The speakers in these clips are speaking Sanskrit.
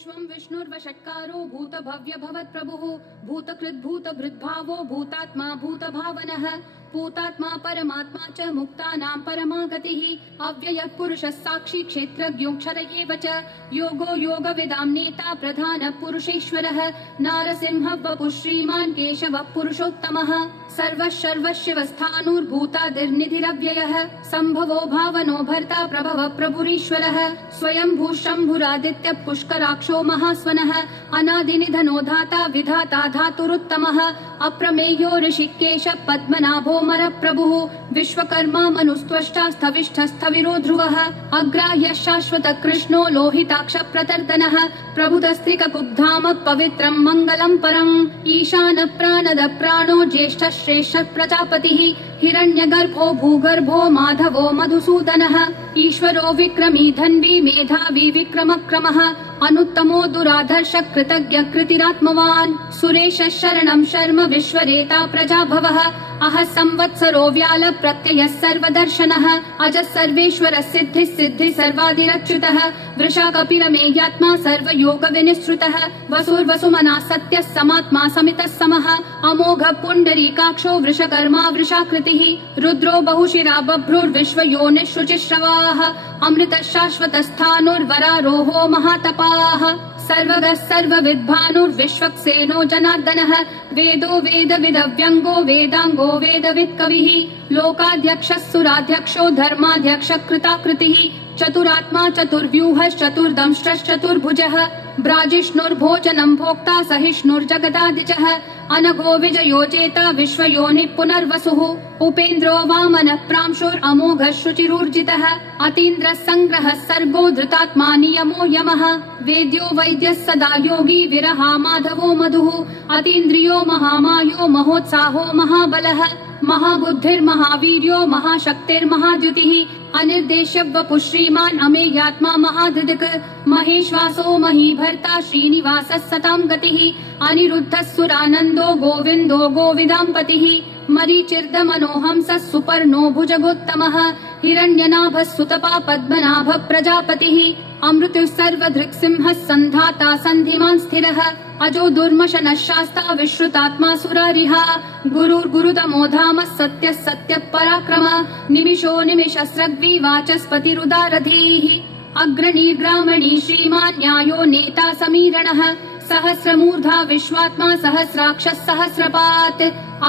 विश्वं विष्णुर्वषट्कारो भूत भव्य भवत् प्रभुः भूतकृत् भूत भृद्भावो भूतात्मा भूत भावनः भूतात्मा परमात्मा च मुक्तानां परमा गतिः अव्ययः पुरुषः साक्षी क्षेत्रज्ञोऽक्षर एव च योगो योगविदां नेता प्रधानः पुरुषेश्वरः नारसिंहः वपुः श्रीमान् केशवः पुरुषोत्तमः सर्वः सर्वशिवस्थाणुर्भूतादिर्निधिरव्ययः सम्भवो भावनो भर्ता प्रभवः प्रभुरीश्वरः स्वयंभू शम्भुरादित्यः पुष्कराक्षो महास्वनः अनादिनिधनो धाता विधाता धातुरुत्तमः अप्रमेयो ऋषिकेशः पद्मनाभो मरप्रभुः विश्वकर्मा मनुस्त्वष्टा स्थविष्ठस्थविरो ध्रुवः अग्राह्यः शाश्वतः कृष्णो लोहिताक्षः प्रतर्दनः प्रभुतस्त्रिककुब्धाम पवित्रं मङ्गलं परम् ईशानः प्राणदः प्राणो ज्येष्ठः श्रेष्ठः प्रजापतिः हिरण्यगर्भो भूगर्भो माधवो मधुसूदनः ईश्वरो विक्रमी धन्वी मेधावी विक्रमक्रमः अनुत्तमो दुराधर्ष कृतज्ञ कृतिरात्मवान् सुरेशः शरणं शर्म विश्वरेता प्रजाभवः अहः संवत्सरो व्याल प्रत्ययः सर्वदर्शनः अजः सर्वेश्वरः सिद्धिः सिद्धिः सर्वादिरच्युतः वृषा कपिरमेयात्मा सर्वयोग विनिश्रुतः वसुर्वसुमना सत्यः समात्मा समितः समः अमोघः पुण्डरीकाक्षो वृषकर्मा वृषाकृतिः रुद्रो बहुशिरा बभ्रुर्विश्वयोनिः शुचिश्रवाः अमृतः शाश्वतस्थाणुर्वरारोहो महातपाः सर्वगः सर्वविद्भानुर्विश्वक्सेनो जनार्दनः वेदो वेदविदव्यङ्गो वेदाङ्गो वेदवित्कविः लोकाध्यक्षः सुराध्यक्षो धर्माध्यक्षः कृताकृतिः चतुरात्मा चतुर्व्यूहश्चतुर्दंष्ट्रश्चतुर्भुजः ब्राजिष्णुर्भोजनं भोक्ता सहिष्णुर्जगदादिजः अनघो विजयो जेता विश्वयोनिः पुनर्वसुः उपेन्द्रो वामनः प्रांशुरमोघः शुचिरूर्जितः अतीन्द्रः सङ्ग्रहः सर्गो धृतात्मा नियमो यमः वेद्यो वैद्यः सदा योगी विरहा माधवो मधुः अतीन्द्रियो महामायो महोत्साहो महाबलः महाबुद्धिर्महावीर्यो महाशक्तिर्महाद्युतिः अनिर्देश्य वपुः श्रीमान् अमेयात्मा महाधृदिक् महेश्वासो महीभर्ता श्रीनिवासः सतां गतिः अनिरुद्धः सुरानन्दो गोविन्दो गोविदाम्पतिः मरीचिर्दमनोहंसः सुपर्णो भुजगोत्तमः हिरण्यनाभः सुतपा पद्मनाभः प्रजापतिः अमृतुः सर्वधृक्सिंहः सन्धाता सन्धिमान् स्थिरः अजो दुर्मशनः शास्ता विश्रुतात्मा सुरारिहा गुरुर्गुरुतमो धामः सत्यः सत्यः पराक्रमः निमिषो निमिषस्रग्वी वाचस्पतिरुदारधीः अग्रणीर्ग्रामणी श्रीमान् न्यायो नेता समीरणः सहस्रमूर्धा विश्वात्मा सहस्राक्षः सहस्रपात्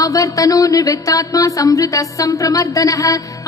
आवर्तनो निर्वृत्तात्मा संवृतः सम्प्रमर्दनः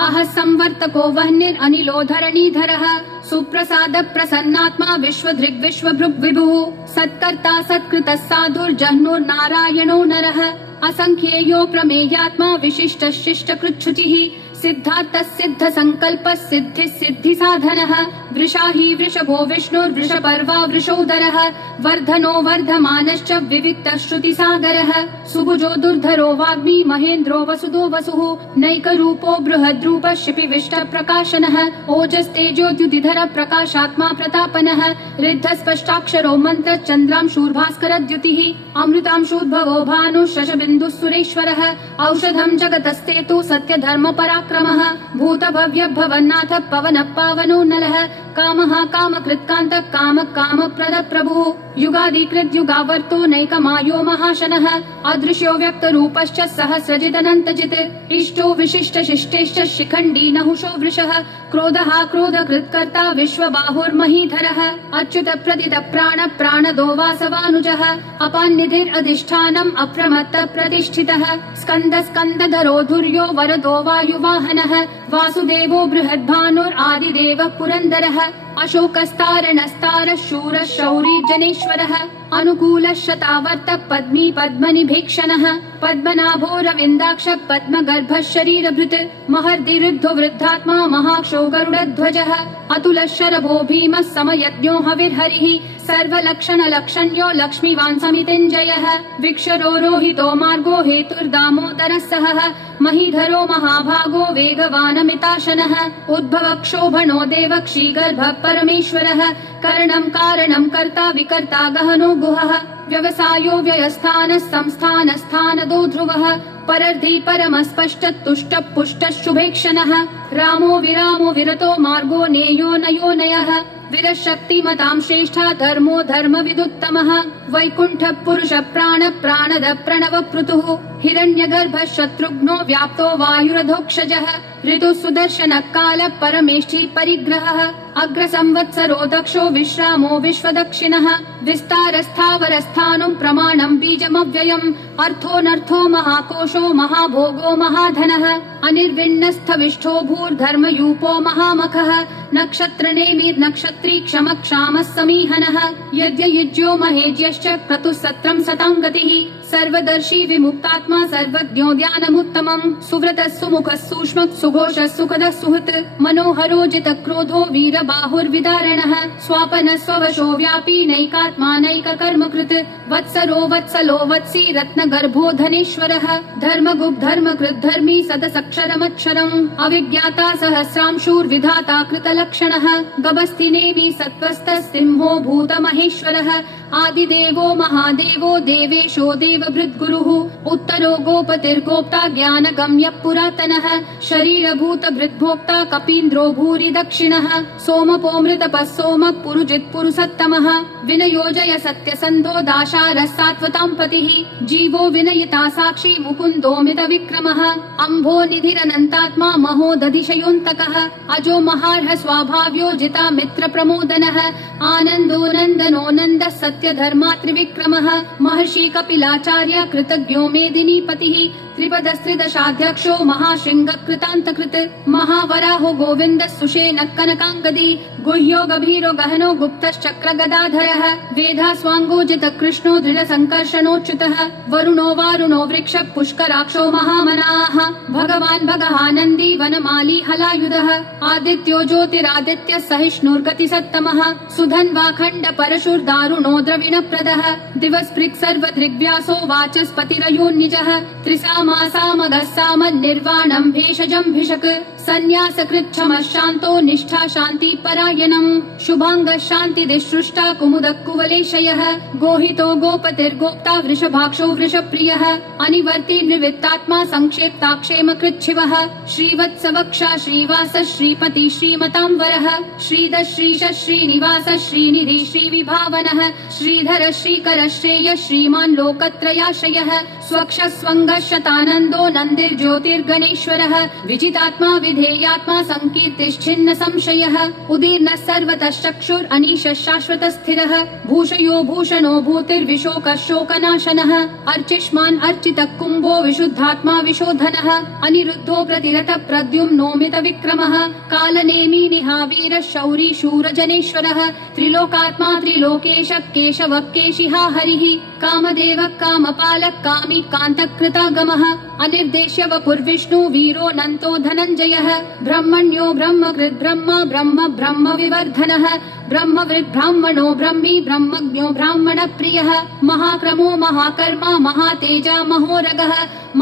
अहः संवर्तको वह्निरनिलो धरणीधरः सुप्रसाद प्रसन्नात्मा विश्वधृग् विश्वभृग् विभुः सत्कर्ता सत्कृतः साधुर्जह्नुर्नारायणो नरः असंख्येयो प्रमेयात्मा विशिष्टः शिष्टकृच्छुचिः सिद्धार्थः सिद्ध संकल्पः सिद्धिः सिद्धि साधनः वृषाही वृषभो विष्णुर्वृषपर्वा वृषोदरः वर्धनो वर्धमानश्च विविक्तः श्रुतिसागरः सुभुजो दुर्धरो वाग्मी महेन्द्रो वसुदो वसुः नैकरूपो बृहद्रूपः शिपिविष्टः प्रकाशनः ओजस्तेजोद्युतिधर प्रकाशात्मा प्रतापनः ऋद्धः स्पष्टाक्षरो मन्त्रः चन्द्रांशूर्भास्करद्युतिः अमृतांशूद्भवो भानुः शशबिन्दुः सुरेश्वरः औषधं जगतस्तेतु सत्यधर्म पराक्रमः भूतभव्य भवन्नाथ पवनः पावनो नलः कामः कामकृत्कान्तः कामः कामप्रदः प्रभुः युगादिकृत् युगावर्तो नैकमायो महाशनः अदृश्यो व्यक्तरूपश्च सहस्रजिदनन्तजित् इष्टो विशिष्टशिष्टेश्च शिखण्डी नहुषो वृषः क्रोधः क्रोधकृत्कर्ता विश्वबाहुर्महीधरः अच्युत प्रदित प्राण प्राणदो वासवानुजः अपान्निधिरधिष्ठानम् अप्रमत्त प्रतिष्ठितः स्कन्द स्कन्दधरो धुर्यो वरदो वायुवाहनः वासुदेवो बृहद्भानुरादिदेवः पुरन्दरः अशोकस्तारणस्तारः शूरः शौरी जनेश्वरः अनुकूलः शतावर्तः पद्मी पद्मनिभीक्षणः पद्मनाभो रविन्दाक्षः पद्मगर्भः शरीरभृत् महर्दिरुद्धो वृद्धात्मा महाक्षो गरुडध्वजः अतुलः शरभो भीमः समयज्ञो हविर्हरिः सर्वलक्षणलक्षण्यो लक्ष्मीवान् समितिञ्जयः विक्षरो रोहितो मार्गो हेतुर्दामोदरः सहः महीधरो महाभागो वेगवानमिताशनः उद्भवक्षोभणो देवक्षीगर्भः परमेश्वरः करणं कारणं कर्ता विकर्ता गहनो गुहः व्यवसायो व्ययस्थानः संस्थानस्थानदो ध्रुवः परर्धि परमस्पष्ट तुष्ट पुष्ट शुभेक्षणः रामो विरामो विरतो मार्गो नेयो नयो नयः विरशक्तिमतां श्रेष्ठा धर्मो धर्मविदुत्तमः वैकुण्ठ पुरुष प्राण प्राणद प्रणव पृतुः हिरण्यगर्भ शत्रुघ्नो व्याप्तो वायुरधोक्षजः ऋतु सुदर्शन काल परमेष्ठी परिग्रहः अग्र संवत्सरो दक्षो विश्रामो विश्वदक्षिणः विस्तारस्थावरस्थानं प्रमाणं बीजमव्ययम् अर्थोऽनर्थो महाकोशो महाभोगो महाधनः अनिर्विण्णस्थविष्ठो भूर्धर्मयूपो महामखः नक्षत्रनेमिर्नक्षत्री क्षम क्षामः समीहनः यज्ञयुज्यो महेज्यश्च क्रतुसत्रं सतां गतिः सर्वदर्शी विमुक्तात्मा सर्वज्ञो ध्यानमुत्तमम् सुव्रतः सुमुखः सूक्ष्मः सुघोषः सुखदः सुहृत् मनोहरो जितक्रोधो वीरबाहुर्विदारणः स्वापनः स्ववशो व्यापी नैकात्मा नैककर्मकृत् वत्सरो वत्सलो वत्सी रत्नगर्भो धनेश्वरः धर्मगुप् धर्मकृत् धर्मी सदसक्षरमक्षरम् अविज्ञाता सहस्रांशूर्विधाता कृतलक्षणः गभस्तिनेमि सत्त्वस्थः सिंहो भूतमहेश्वरः आदिदेवो महादेवो देवेशो देवभृद्गुरुः उत्तरो गोपतिर्गोप्ता ज्ञानगम्यः पुरातनः शरीरभूतभृद्भोक्ता कपीन्द्रो भूरि दक्षिणः सोमपोमृतपः सोमः पुरुजित् पुरुषोत्तमः विनयोजय सत्यसन्धो दाशारः सात्वतां पतिः जीवो विनयिता साक्षी मुकुन्दोमित विक्रमः अम्भो निधिरनन्तात्मा महोदधिशयोऽन्तकः अजो महार्ह स्वाभाव्यो जिता मित्र प्रमोदनः आनन्दो नन्दनो नन्दः सत्य धर्मा त्रिविक्रमः महर्षि कपिलाचार्य कृतज्ञो मेदिनीपतिः त्रिपदस्त्रिदशाध्यक्षो महाशृंग कृतान्तकृत महावराहो गोविन्द सुषेण कनकांगदी गुह्यो गभीरो गहनो गुप्तश्चक्र गदाधरः वेधा स्वांगोजित कृष्णो दृढ संकर्षणोच्युतः वरुणो वारुणो वृक्ष पुष्कराक्षो महामनाः भगवान् भगहानन्दी वनमाली हलायुधः आदित्यो ज्योतिरादित्य सहिष्णुर्गति सत्तमः सुधन्वाखण्ड परशुर्दारुणो द्रविणप्रदः दिवस्पृक् सर्वदृग्व्यासो वाचस्पतिरयोन्निजः त्रिसामासामगः सामन्निर्वाणं भेषजं भिषक् सन्न्यासकृच्छमः शान्तो निष्ठा शान्ति परायणम् शुभांगः शान्तिदिसृष्टा कुमुदः कुवलेशयः गोहितो गोपतिर्गोप्ता वृषभाक्षो वृषप्रियः अनिवर्ति निवृत्तात्मा संक्षेप्ता क्षेमकृच्छिवः श्रीवत्सवक्षा श्रीवास श्रीपति श्रीमतांवरः श्रीधर श्रीश श्रीनिवास श्रीनिधि श्रीविभावनः श्रीधर श्रीकर श्रेय श्रीमान् लोकत्रयाश्रयः स्वक्ष स्वंग शतानन्दो नन्दिर्ज्योतिर्गणेश्वरः विजितात्मा विधेयात्मा संकीर्तिश्छिन्न संशयः उदीर्णः सर्वतः चक्षुर् अनीशः शाश्वत स्थिरः भूषयो भूषणो भूतिर्विशोकः शोकनाशनः अर्चिष्मान् अर्चितः कुम्भो विशुद्धात्मा विशोधनः अनिरुद्धो प्रतिरथ प्रद्युम्नोमित विक्रमः कालनेमी निहावीर शौरी शूरजनेश्वरः त्रिलोकात्मा त्रिलोकेश केशव केशिहा हरिः कामदेव कामपालः कामी कान्तकृतागमः अनिर्देश्य वपुर्विष्णु वीरो नन्तो धनञ्जयः ब्रह्मण्यो ब्रह्मकृत् ब्रह्म ब्रह्म ब्रह्म विवर्धनः ब्रह्मवृद् ब्राह्मणो ब्रह्मी ब्रह्मज्ञो ब्राह्मण प्रियः महाक्रमो महाकर्मा महातेजा महोरगः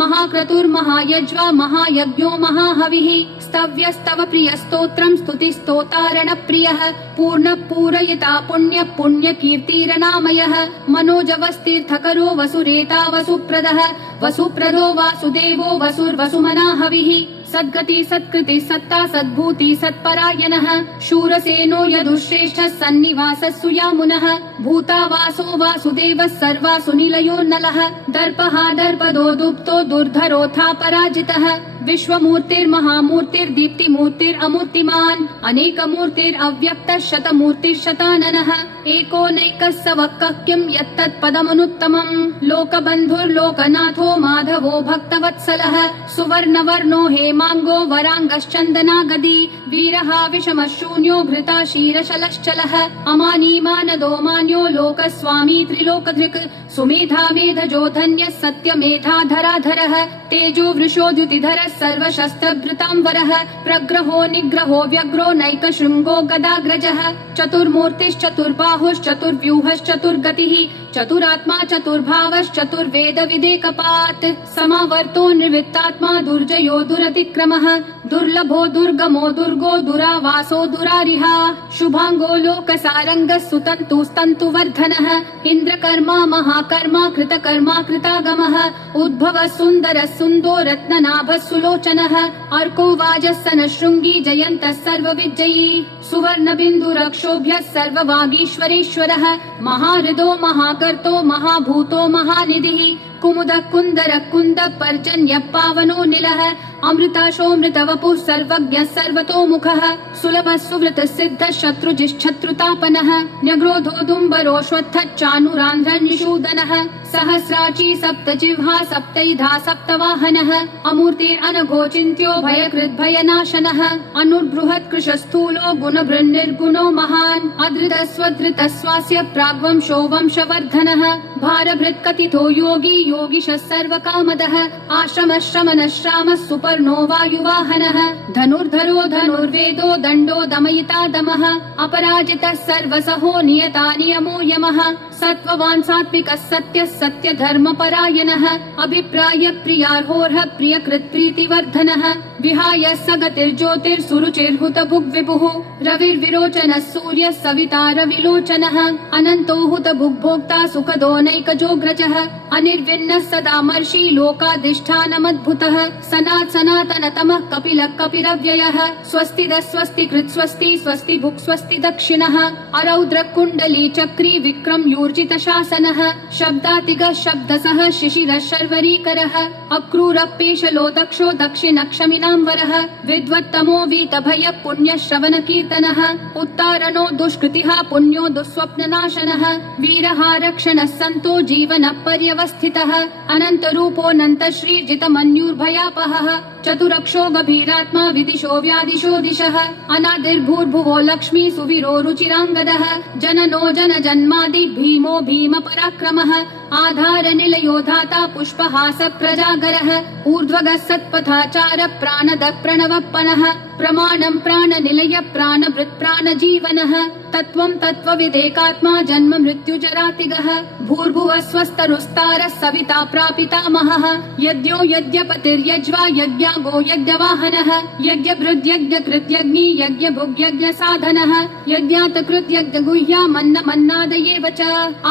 महाक्रतुर्महायज्वा महायज्ञो महाहविः स्तव्यस्तव प्रिय स्तोत्रम् स्तुतिस्तोतारण प्रियः पूर्ण पूरयिता पुण्य पुण्य कीर्तिरनामयः मनोजवस्तीर्थकरो वसुरेता वसुप्रदः वसुप्रदो वासुदेवो वसुर्वसुमना हविः सद्गति सत्कृति सत्ता सद्भूति सत्परायणः शूरसेनो यदुश्रेष्ठः सन्निवासः सुयामुनः भूतावासो वासुदेवः सर्वासु निलयोर्नलः दर्पः दर्पदो दुप्तो दुर्धरोऽथा पराजितः विश्वमूर्तिर्महामूर्तिर्दीप्तिमूर्तिरमूर्तिमान् अनेकमूर्तिरव्यक्तः शतमूर्तिर्शताननः एकोनैकः स वक्कः किं यत्तत्पदमनुत्तमम् लोकबन्धुर्लोकनाथो माधवो भक्तवत्सलः सुवर्णवर्णो हेमाङ्गो वराङ्गश्चन्दनागदी वीरः विषमः शून्यो घृता शीरशलश्चलः अमानी मानदो मान्यो लोकस्वामी त्रिलोकधृक् सुमेधा मेधजो धन्यः सत्यमेधाधराधरः तेजो वृषोद्युतिधरः सर्वशस्त्रभृतांवरः प्रग्रहो निग्रहो व्यग्रो नैकशृङ्गो गदाग्रजः चतुर्मूर्तिश्चतुर्बाहुश्चतुर्व्यूहश्चतुर्गतिः चतुरात्मा चतुर्भावश्चतुर्वेद विदेकपात् समावर्तो निर्वित्तात्मा दुर्जयो दुरतिक्रमः दुर्लभो दुर्गमो दुर्गो दुरावासो दुरारिहा शुभांगो लोकसारंगः सुतन्तुस्तन्तुवर्धनः इन्द्रकर्मा महाकर्मा कृतकर्मा कृतागमः उद्भवः सुन्दरः सुन्दो रत्ननाभः सुलोचनः अर्को वाजः शृंगी जयन्तः सर्वविजयी सुवर्णबिन्दुरक्षोभ्यः सर्ववागीश्वरेश्वरः महाहृदो महाकर्तो महाभूतो महानिधिः कुमुदः कुन्दरः कुन्दः पर्जन्यः पावनो निलः अमृताशोऽमृतवपुः सर्वज्ञः सर्वतोमुखः सुलभः सुव्रतः सिद्धः शत्रुजिश्शत्रुतापनः न्यग्रोधोदुम्बरोऽश्वत्थश्चानुरान्ध्रनिषूदनः सहस्राची सप्तजिह्वा सप्तैधा सप्तवाहनः अमूर्तिरनघोचिन्त्यो भयकृद्भयनाशनः अनुर्बृहत् कृशस्थूलो गुणभृन्निर्गुणो महान् अधृतः स्वास्य प्राग्वंशो वंशवर्धनः भारभृत्कथितो योगी योगिशः सर्वकामदः आश्रमः श्रमणः श्रामः सुपर्णो वायुवाहनः धनुर्धरो धनुर्वेदो दण्डो दमयिता दमः अपराजितः सर्वसहो नियता नियमो यमः सत्त्ववान् सात्विकः सत्यः सत्यधर्मपरायणः अभिप्राय प्रियार्होर्ह प्रियकृत् प्रीतिवर्धनः विहाय सगतिर्ज्योतिर्सुरुचिर्हुतभुग्विभुः रविर्विरोचनः सूर्यः सविता रविलोचनः अनन्तो हुतभुग्भोक्ता सुखदोनैकजोऽग्रजः अनिर्विण्णः सदामर्षि लोकाधिष्ठानमद्भुतः सनातनतमः कपिलः कपिरव्ययः स्वस्तिदः स्वस्तिकृत् स्वस्ति स्वस्ति भुक् स्वस्ति दक्षिणः अरौद्र कुण्डली चक्री विक्रम यूर्जित शासनः शब्दातिगः शब्दसः शिशिरः शर्वरीकरः अक्रूरपेशलो दक्षो दक्षिणक्षमिनाम्बरः विद्वत्तमो वीतभय पुण्य श्रवण कीर्तनः उत्तारणो दुष्कृतिः पुण्यो दुःस्वप्ननाशनः वीरः रक्षणः सन्तो जीवनः पर्यवस्थितः अनन्तरूपोऽनन्त श्रीर्जितमन्युर्भयापहः चतुरक्षो गभीरात्मा विदिशो व्यादिशो दिशः अनादिर्भूर्भुवो लक्ष्मी सुवीरो रुचिराङ्गदः जननो जनजन्मादि भीमो भीम पराक्रमः आधार निलयो धाता पुष्पहास प्रजागरः ऊर्ध्वगः सत्पथाचार प्राणदः प्रणवप्पनः प्रमाणं प्राणनिलय प्राणभृत् प्राणजीवनः तत्त्वं तत्त्वविदेकात्मा जन्म मृत्युजरातिगः भूर्भुवः स्वस्तरुस्तारः सविता प्रापितामहः यज्ञो यज्ञपतिर्यज्वा यज्ञागो यज्ञवाहनः यज्ञभृद्यज्ञकृत्यग्नि यज्ञभुग्यज्ञसाधनः यज्ञातकृत्यज्ञगुह्यामन्नमन्नादयेव च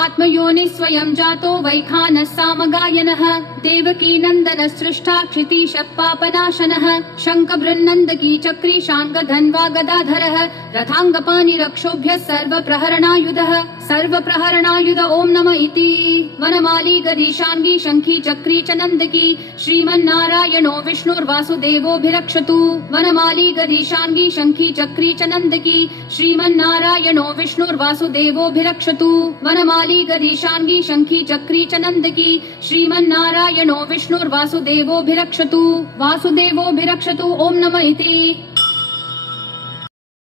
आत्मयोनिः स्वयं जातो वैखानः सामगायनः देवकी नन्दनः सृष्टा क्षितीशः पापनाशनः शङ्खबृन्नन्दकी चक्री शाङ्गधन्वा गदाधरः रथाङ्गपाणिरक्षोभ्यः सर्वप्रहरणायुधः सर्वप्रहरणायुध ओम नमः इति वनमाली गरीशाङ्गी शङ्खी चक्री च नन्दकी श्रीमन्नारायणो विष्णुर्वासुदेवोऽभिरक्षतु वनमाली गरीशाङ्गी शङ्खी चक्री च नन्दकी श्रीमन्नारायणो विष्णुर्वासुदेवोऽभिरक्षतु वनमाली गरीशाङ्गी शङ्खी चक्री च नन्दकी श्रीमन्नारायणो विष्णुर्वासुदेवोऽभिरक्षतु वासुदेवोऽभिरक्षतु ओम नमः इति।